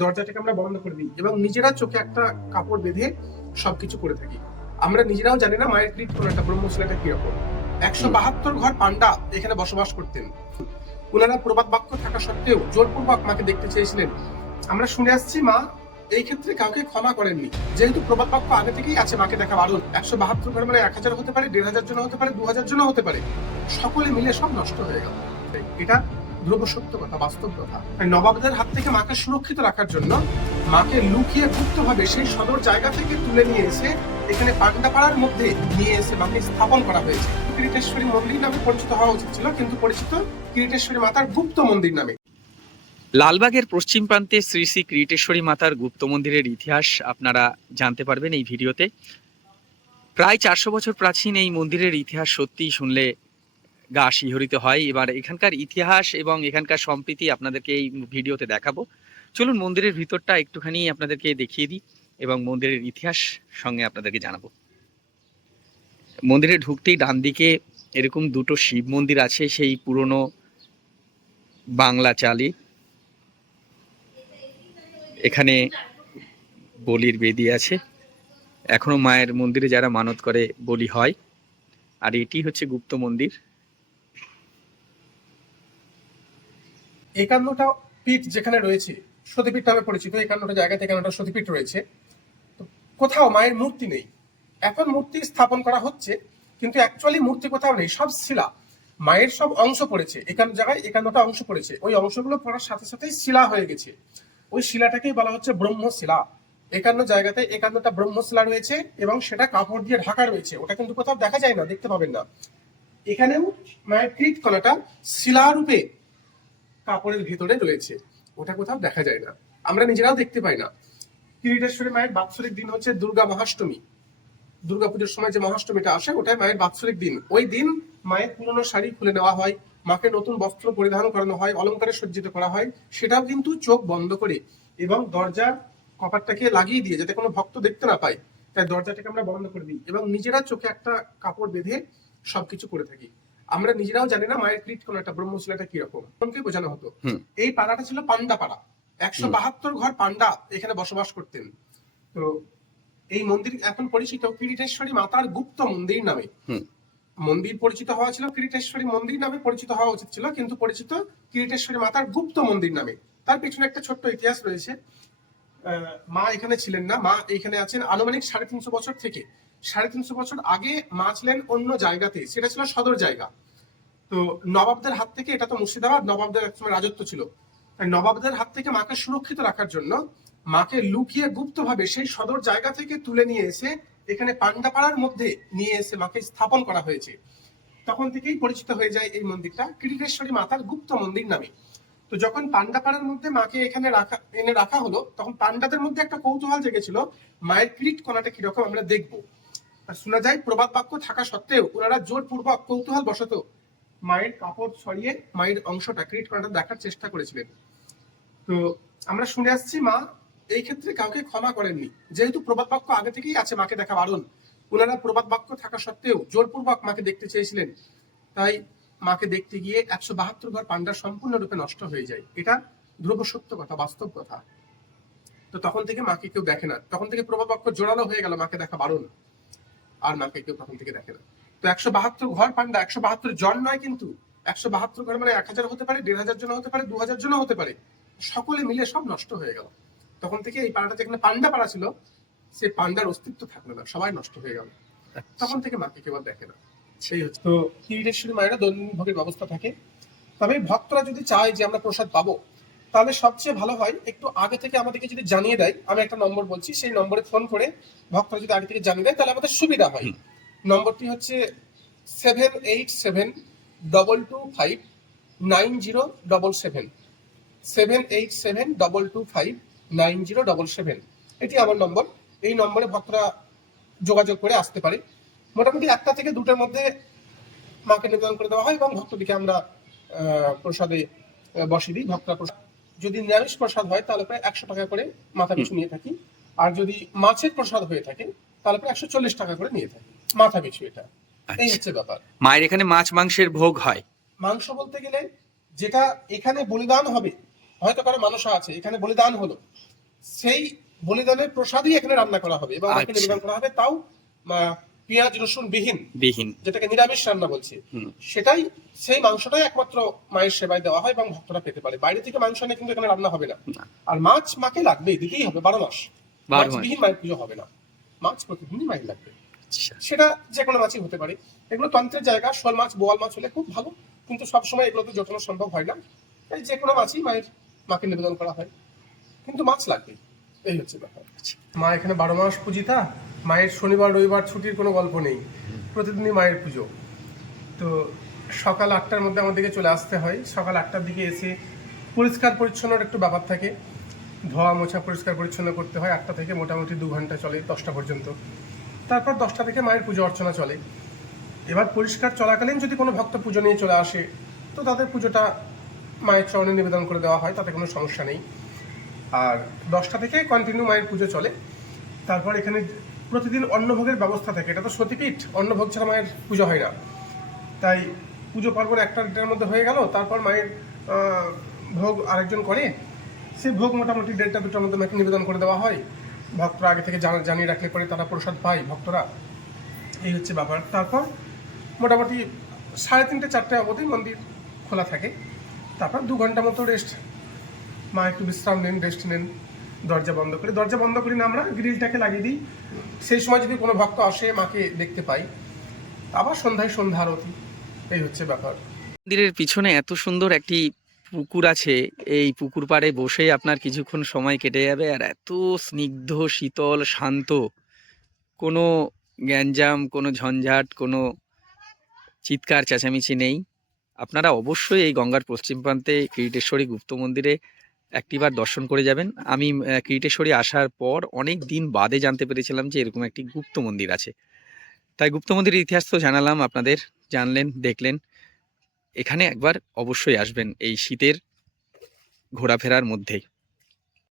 দরজাটাকে আমরা বন্ধ করে দিই এবং নিজেরা চোখে একটা কাপড় বেঁধে সবকিছু করে থাকি। আমরা নিজেরাও জানি না মায়ের কৃত কোন একটা ব্রহ্মশিলাটা কীরকম। একশো বাহাত্তর ঘর পান্ডা এখানে বসবাস করতেন। ওনারা প্রবাদ বাক্য থাকা সত্ত্বেও জোরপূর্বক মাকে দেখতে চেয়েছিলেন। আমরা শুনে আসছি মা এই ক্ষেত্রে কাউকে ক্ষমা করেননি। যেহেতু প্রবাদ বাক্য আগে থেকেই আছে মাকে দেখা বারণ। একশো বাহাত্তর ঘর মানে এক হাজার হতে পারে দেড় হাজার জন হতে পারে দু হাজার জন হতে পারে। সকলে মিলে সব নষ্ট হয়ে গেল। এটা ধ্রুব সত্য কথা বাস্তব কথা। নবাবদের হাত থেকে মাকে সুরক্ষিত রাখার জন্য মাকে লুকিয়ে গুপ্তভাবে সেই সদর জায়গা থেকে তুলে নিয়ে এসে এখানে পান্ডাপাড়ার মধ্যে নিয়ে এসে মাকে স্থাপন করা হয়েছে। কিরিটেশ্বরী মন্দির নামে পরিচিত হওয়া উচিত ছিল, কিন্তু পরিচিত কিরিটেশ্বরী মাতার গুপ্ত মন্দির নামে। লালবাগের পশ্চিম প্রান্তে শ্রী শ্রী ক্রিটেশ্বরী মাতার গুপ্ত মন্দিরের ইতিহাস আপনারা জানতে পারবেন এই ভিডিওতে। প্রায় চারশো বছর প্রাচীন এই মন্দিরের ইতিহাস সত্যিই শুনলে গা শিহরিত হয়। এবার এখানকার ইতিহাস এবং এখানকার সম্প্রীতি আপনাদেরকে এই ভিডিওতে দেখাবো। চলুন মন্দিরের ভিতরটা একটুখানি আপনাদেরকে দেখিয়ে দিই এবং মন্দিরের ইতিহাস সঙ্গে আপনাদেরকে জানাব। মন্দিরে ঢুকতেই ডান দিকে এরকম দুটো শিব মন্দির আছে, সেই পুরনো বাংলা চালি। এখানে বলির বেদি আছে। এখনও মায়ের মন্দিরে যারা মানত করে বলি হয়। আর এটি হচ্ছে গুপ্ত মন্দির। একান্নটা পীঠ যেখানে রয়েছে সতীপীঠ নামে পরিচিত, একান্নটা জায়গাতে একান্নটা সতীপীঠ রয়েছে। কোথাও মায়ের মূর্তি নেই। এখন মূর্তি স্থাপন করা হচ্ছে, কিন্তু অ্যাকচুয়ালি মূর্তি কোথাও নেই, সব শিলা। মায়ের সব অংশ পড়েছে, একান্ন জায়গায় একান্নটা অংশ পড়েছে। ওই অংশগুলো পড়ার সাথে সাথেই শিলা হয়ে গেছে। ওই শিলাটাকেই বলা হচ্ছে ব্রহ্মশিলা। একান্ন জায়গাতে একান্নটা ব্রহ্মশিলা রয়েছে এবং সেটা কাপড় দিয়ে ঢাকা রয়েছে। ওটা কিন্তু কোথাও দেখা যায় না, দেখতে পাবেন না। এখানেও মায়ের কৃত কলাটা শিলারূপে কাপড়ের ভিতরে রয়েছে। ওটা কোথাও দেখা যায় না। আমরা নিজেরাও দেখতে পাই না। কিরিটেশ্বরী মায়ের বাৎসরিক দিন হচ্ছে দুর্গা মহাষ্টমী। দুর্গাপুজোর সময় যে মহাষ্টমীটা আসে, ওটাই মায়ের বাৎসরিক দিন। ওই দিন মায়ের পুরনো শাড়ি খুলে নেওয়া হয়, মাকে নতুন বস্ত্র পরিধান করানো হয়, অলঙ্কারে সজ্জিত করা হয়, সেটাও কিন্তু চোখ বন্ধ করে এবং দরজার কপারটাকে লাগিয়ে দিয়ে যাতে কোনো ভক্ত দেখতে না পায়, তাই দরজাটাকে আমরা বন্ধ করে দিই এবং নিজেরা চোখে একটা কাপড় বেঁধে সবকিছু করে থাকি। আমরা নিজেরাও জানি না মায়ের কৃত কোন একটা ব্রহ্মশিলাটা কীরকম। কোনকে বোঝানো হতো। এই পাড়াটা ছিল পান্ডা পাড়া একশো বাহাত্তর ঘর পান্ডা এখানে বসবাস করতেন। তো এই মন্দির এখন পরিচিত কিরিটেশ্বরী মাতার গুপ্ত মন্দির নামে। মন্দির পরিচিত হওয়া ছিল কিরিটেশ্বরী মন্দির নামে পরিচিত হওয়া উচিত ছিল কিন্তু পরিচিত কিরিটেশ্বরী মাতার গুপ্ত মন্দির নামে। তার পিছনে একটা ছোট্ট ইতিহাস রয়েছে। আহ, মা এখানে ছিলেন না মা এখানে আছেন আনুমানিক সাড়ে তিনশো বছর থেকে। সাড়ে তিনশো বছর আগে মা ছিলেন অন্য জায়গাতে, সেটা ছিল সদর জায়গা। তো নবাবদের হাত থেকে, এটা তো মুর্শিদাবাদ, নবাবদের একসময় রাজত্ব ছিল। নবাবদের হাত থেকে মাকে সুরক্ষিত রাখার জন্য মাকে লুকিয়ে গুপ্তভাবে সেই সদর জায়গা থেকে তুলে নিয়ে এসে এখানে পান্ডাপাড়ার মধ্যে নিয়ে এসে মাকে স্থাপন করা হয়েছে। তখন থেকেই পরিচিত হয়ে যায় এই মন্দিরটা, কিরিটেশ্বরী মাতার গুপ্ত মন্দির নামে। তো যখন পান্ডাপাড়ার মধ্যে মাকে এখানে রাখা, এনে রাখা হলো, তখন পান্ডাদের মধ্যে একটা কৌতূহল জেগেছিল, মায়ের ক্রিট কণাটা কীরকম আমরা দেখব। শোনা যায়, প্রবাদ বাক্য থাকা সত্ত্বেও ওনারা জোরপূর্বক কৌতূহল বশত মায়ের কাপড় ছড়িয়ে মায়ের অংশটা ক্রিট করাটা দেখার চেষ্টা করেছিলেন। তো আমরা শুনে আসছি, মা এই ক্ষেত্রে কাউকে ক্ষমা করেননি। যেহেতু প্রবাদ বাক্য আগে থেকেই আছে মাকে দেখা বারণ, ওনারা প্রবাদ বাক্য থাকা সত্ত্বেও জোরপূর্বক মাকে দেখতে চেয়েছিলেন। তাই মাকে দেখতে গিয়ে একশো বাহাত্তর ঘর পান্ডা সম্পূর্ণরূপে নষ্ট হয়ে যায়। এটা ধ্রুব সত্য কথা, বাস্তব কথা। তো তখন থেকে মাকে কেউ দেখে না। তখন থেকে প্রবাদ বাক্য জোরালো হয়ে গেল মাকে দেখা বারণ। আর মাকে কেউ তখন থেকে দেখে না। তো একশো বাহাত্তর ঘর পান্ডা একশো বাহাত্তর জন নয় কিন্তু। একশো বাহাত্তর ঘর মানে এক হাজার হতে পারে দেড় হাজার জন হতে পারে দু হাজার জন হতে পারে। সকলে মিলে সব নষ্ট হয়ে গেল। তখন থেকে এই পাড়াটা যেখানে পান্ডা পাড়া ছিল সে পান্ডার অস্তিত্ব থাকল না সবাই নষ্ট হয়ে গেল। তখন থেকে মাকে কেউ দেখে না। সেই হচ্ছে। তো কিরিটেশ্বরী মায়েরা দৈনন্দিন ভোগের ব্যবস্থা থাকে। তবে ভক্তরা যদি চায় যে আমরা প্রসাদ পাবো তাহলে সবচেয়ে ভালো হয় একটু আগে থেকে আমাদেরকে যদি জানিয়ে দেয় আমি একটা নম্বর বলছি সেই নম্বরে ফোন করে ভক্তরা যদি আগে থেকে জানিয়ে দেয় তাহলে আমাদের সুবিধা হয়। নম্বরটি হচ্ছে seven eight seven double two five nine zero double seven seven eight seven double two five nine zero double seven এটি আমার নম্বর। এই নম্বরে ভক্তরা যোগাযোগ করে আসতে পারে। মোটামুটি একটা থেকে দুটোর মধ্যে মাকে নিবেদন করে দেওয়া হয় এবং ভক্তদিকে আমরা প্রসাদে বসিয়ে দিই। ভক্তরা প্রসাদ যদি নিরামিষ প্রসাদ হয় তাহলে প্রায় একশো টাকা করে মাথা পিছু নিয়ে থাকি। আর যদি মাছের প্রসাদ হয়ে থাকে তাহলে প্রায় একশো চল্লিশ টাকা করে নিয়ে থাকি। মাথা পিছু এটা। এই আচ্ছা। হচ্ছে ব্যাপার। মায়ের এখানে মাছ মাংসের ভোগ হয়? মাংস বলতে গেলে যেটা এখানে বলিদান হবে হয়তো কারও মানুষ আছে এখানে বলিদান হলো। সেই বলিদানের প্রসাদই এখানে রান্না করা হবে এবং আচ্ছা। নিবেদন করা হবে তাও পেঁয়াজ রসুন বিহীন বিহীন। যেটাকে নিরামিষ রান্না বলছি সেটাই সেই মাংসটাই একমাত্র মায়ের সেবায় দেওয়া হয় এবং ভক্তরা পেতে পারে। বাইরে থেকে মাংস এনে কিন্তু এখানে রান্না হবে না। আর মাছ মাকে লাগবেই দিতেই হবে বারো মাস। মাছ বিহীন মায়ের পুজো হবে না। মাছ প্রতিদিনই মায়ের লাগবে। আচ্ছা। সেটা যে কোনো মাছই হতে পারে। এগুলো তন্ত্রের জায়গা শোল মাছ বোয়াল মাছ হলে খুব ভালো। কিন্তু সবসময় এগুলো তো জোটানো সম্ভব হয় না। তাই যে কোনো মাছই মায়ের মাকে নিবেদন করা হয়। কিন্তু মাছ লাগবে এই হচ্ছে ব্যাপার। মা এখানে বারো মাস পূজিতা, মায়ের শনিবার, রবিবার ছুটির কোনো গল্প নেই। প্রতিদিনই মায়ের পুজো। তো সকাল আটটার মধ্যে আমাদেরকে চলে আসতে হয়। সকাল আটটার দিকে এসে পরিষ্কার পরিচ্ছন্নর একটু ব্যাপার থাকে। ধোয়া মোছা পরিষ্কার পরিচ্ছন্ন করতে হয়। আটটা থেকে মোটামুটি দু ঘণ্টা চলে, দশটা পর্যন্ত। তারপর দশটা থেকে মায়ের পুজো অর্চনা চলে। এবার পরিষ্কার চলাকালীন যদি কোনো ভক্ত পুজো নিয়ে চলে আসে, তো তাদের পুজোটা মায়ের চরণে নিবেদন করে দেওয়া হয়। তাতে কোনো সমস্যা নেই। আর দশটা থেকে কন্টিনিউ মায়ের পুজো চলে। তারপর এখানে প্রতিদিন অন্নভোগের ব্যবস্থা থাকে। এটা তো সতীপীঠ, অন্নভোগ ছাড়া মায়ের পুজো হয় না। তাই পুজো পার্বণ একটা দেড়টার মধ্যে হয়ে গেল, তারপর মায়ের ভোগ আরেকজন করে। সেই ভোগ মোটামুটি দেড়টা দুটোর মধ্যে মাকে নিবেদন করে দেওয়া হয়। ভক্তরা আগে থেকে জানা- জানিয়ে রাখলে পরে তারা প্রসাদ পায় ভক্তরা। এই হচ্ছে ব্যাপার। তারপর মোটামুটি সাড়ে তিনটে, চারটে অবধি মন্দির খোলা থাকে। তারপর দু ঘণ্টা মতো রেস্ট মা, একটু বিশ্রাম নেন রেস্ট নেন, দরজা বন্ধ করে। দরজা বন্ধ করি না আমরা গ্রিলটাকে লাগিয়ে দিই। সেই সময় যদি কোনো ভক্ত আসে, মাকে দেখতে পাই, আবার সন্ধ্যায় সন্ধ্যা আরতি, এই হচ্ছে ব্যাপার। মন্দিরের পিছনে এত সুন্দর একটি পুকুর আছে, এই পুকুর পাড়ে বসে আপনার কিছুক্ষণ সময় কেটে যাবে আর এত স্নিগ্ধ, শীতল, শান্ত, কোনো গ্যাঞ্জাম, কোনো ঝঞ্ঝাট, কোনো চিৎকার, চেঁচামেচি নেই। আপনারা অবশ্যই এই গঙ্গার পশ্চিম প্রান্তে, কিরিটেশ্বরী গুপ্ত মন্দিরে একটিবার দর্শন করে যাবেন। আমি কিরিটেশ্বরী আসার পর অনেক দিন বাদে জানতে পেরেছিলাম যে এরকম একটি গুপ্ত মন্দির আছে। তাই গুপ্ত মন্দিরের ইতিহাস তো জানালাম আপনাদের, জানলেন, দেখলেন। এখানে একবার অবশ্যই আসবেন এই শীতের ঘোরাফেরার মধ্যেই।